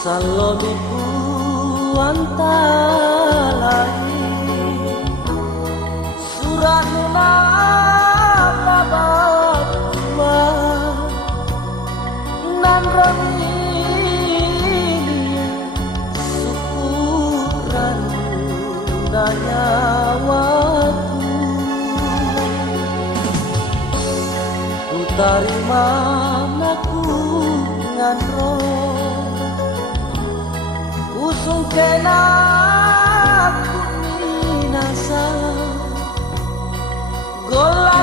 Salobiku antalai surat nunatabat cuma nan ramilia syukuran daya waktu ku tarima naku ngandro usung kena ku minasa golakal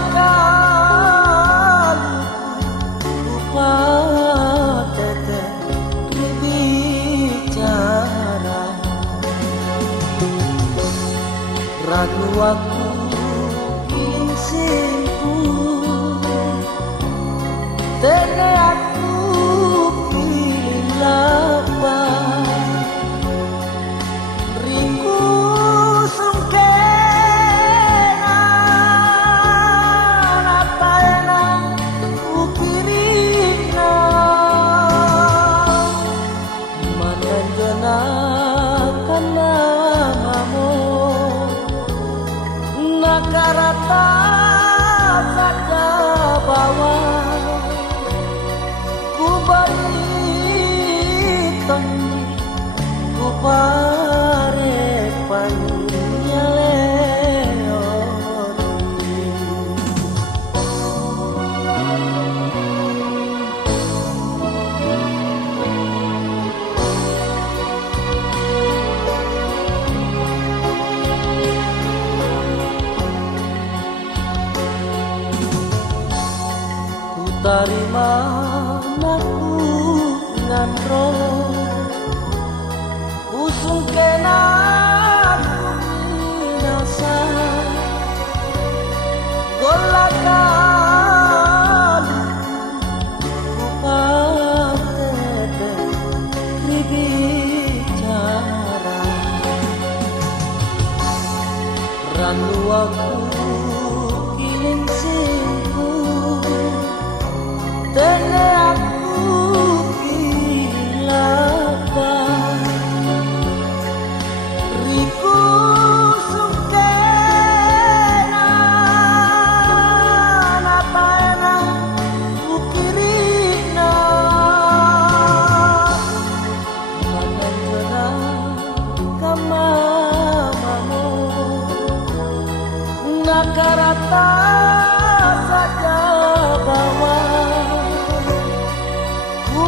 upah teteh bicara ragu aku ingin simpul tene aku pilih lapar nakarata saja bawa ku bari tonji ku pare tarima naku ngandro usung kena ku minasa golakal upah teteh bicara randu aku kilin tene aku kilapa riku sungkena nataena ukirina mananjana kamamamo nakarata saja bawa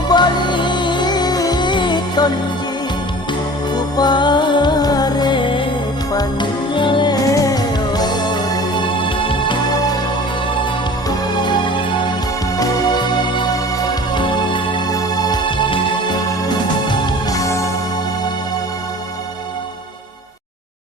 balik tonji upah